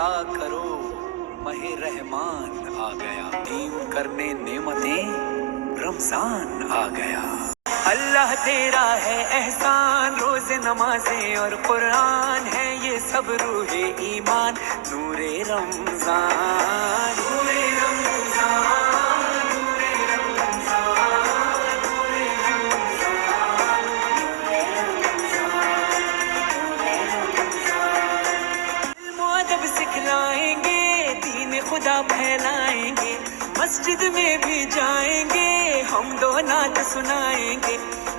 ادا کرو ماہ رحمان آ گیا، تقسیم کرنے نعمتیں رمضان آ گیا۔ اللہ تیرا ہے احسان، روز نمازیں اور قرآن ہے یہ سب روح ایمان، نور رمضان نور رمضان نور رمضان نور رمضان۔ علم و ادب سکھلائیں گے، دین خدا پھیلائیں گے، مسجد میں بھی جائیں گے، ہم دو نعت سنائیں گے۔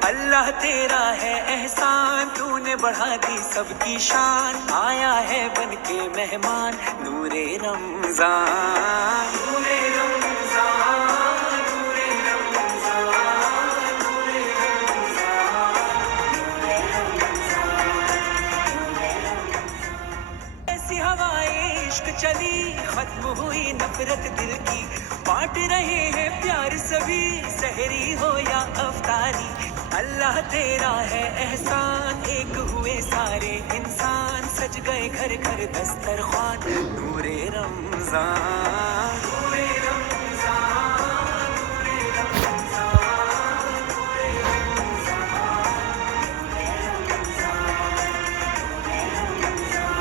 اللہ تیرا ہے احسان، تو نے بڑھا دی سب کی شان، آیا ہے بن کے مہمان، نور رمضان نور رمضان نور رمضان نور رمضان۔ ایسی ہوائے عشق چلی، ختم ہوئی نفرت دل کی، بانٹ رہے ہیں پیار سبھی، سحری ہو یا افطاری۔ اللہ تیرا ہے احسان، ایک ہوئے سارے انسان، سج گئے گھر گھر دسترخوان، نور رمضان نور رمضان نور رمضان نور رمضان۔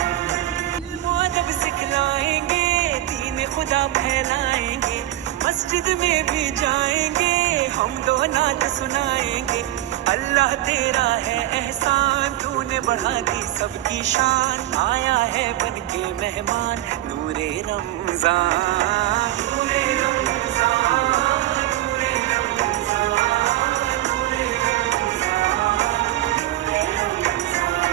علم و ادب سکھلائیں گے، دین خدا پھیلائیں گے، مسجد میں بھی جائیں گے، ہم دو نعت سنائیں گے۔ اللہ تیرا ہے احسان، تو نے بڑھا دی سب کی شان، آیا ہے بن کے مہمان، نور رمضان نور رمضان نور رمضان نور رمضان۔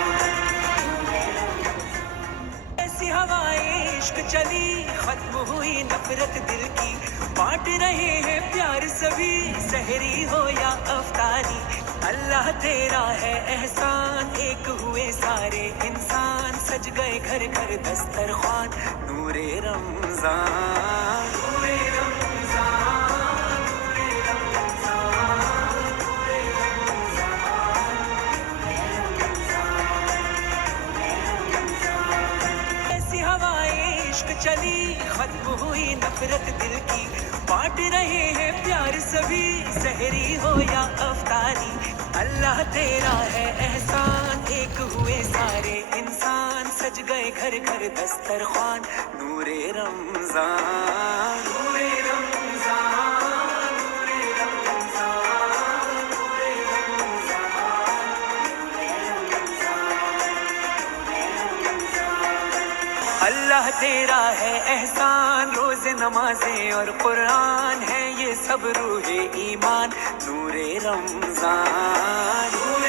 ایسی ہوائے عشق چلی، ختم ہوئی نفرت دل کی، بانٹ رہے ہیں پیار سبھی، سحری ہو یا افطاری۔ اللہ تیرا ہے احسان، ایک ہوئے سارے انسان، سج گئے گھر گھر دسترخوان، نور رمضان نور رمضان نور رمضان نور رمضان۔ ایسی ہوائے عشق چلی، ختم ہوئی نفرت دل کی، بانٹ رہے ہیں پیار سبھی، سحری ہو یا افطاری۔ اللہ تیرا ہے احسان، ایک ہوئے سارے انسان، سج گئے گھر گھر دسترخوان، نور رمضان نور رمضان نور رمضان نور رمضان۔ اللہ تیرا ہے احسان، روز نمازیں اور قرآن ہے یہ سب روح ایمان، نور رمضان نور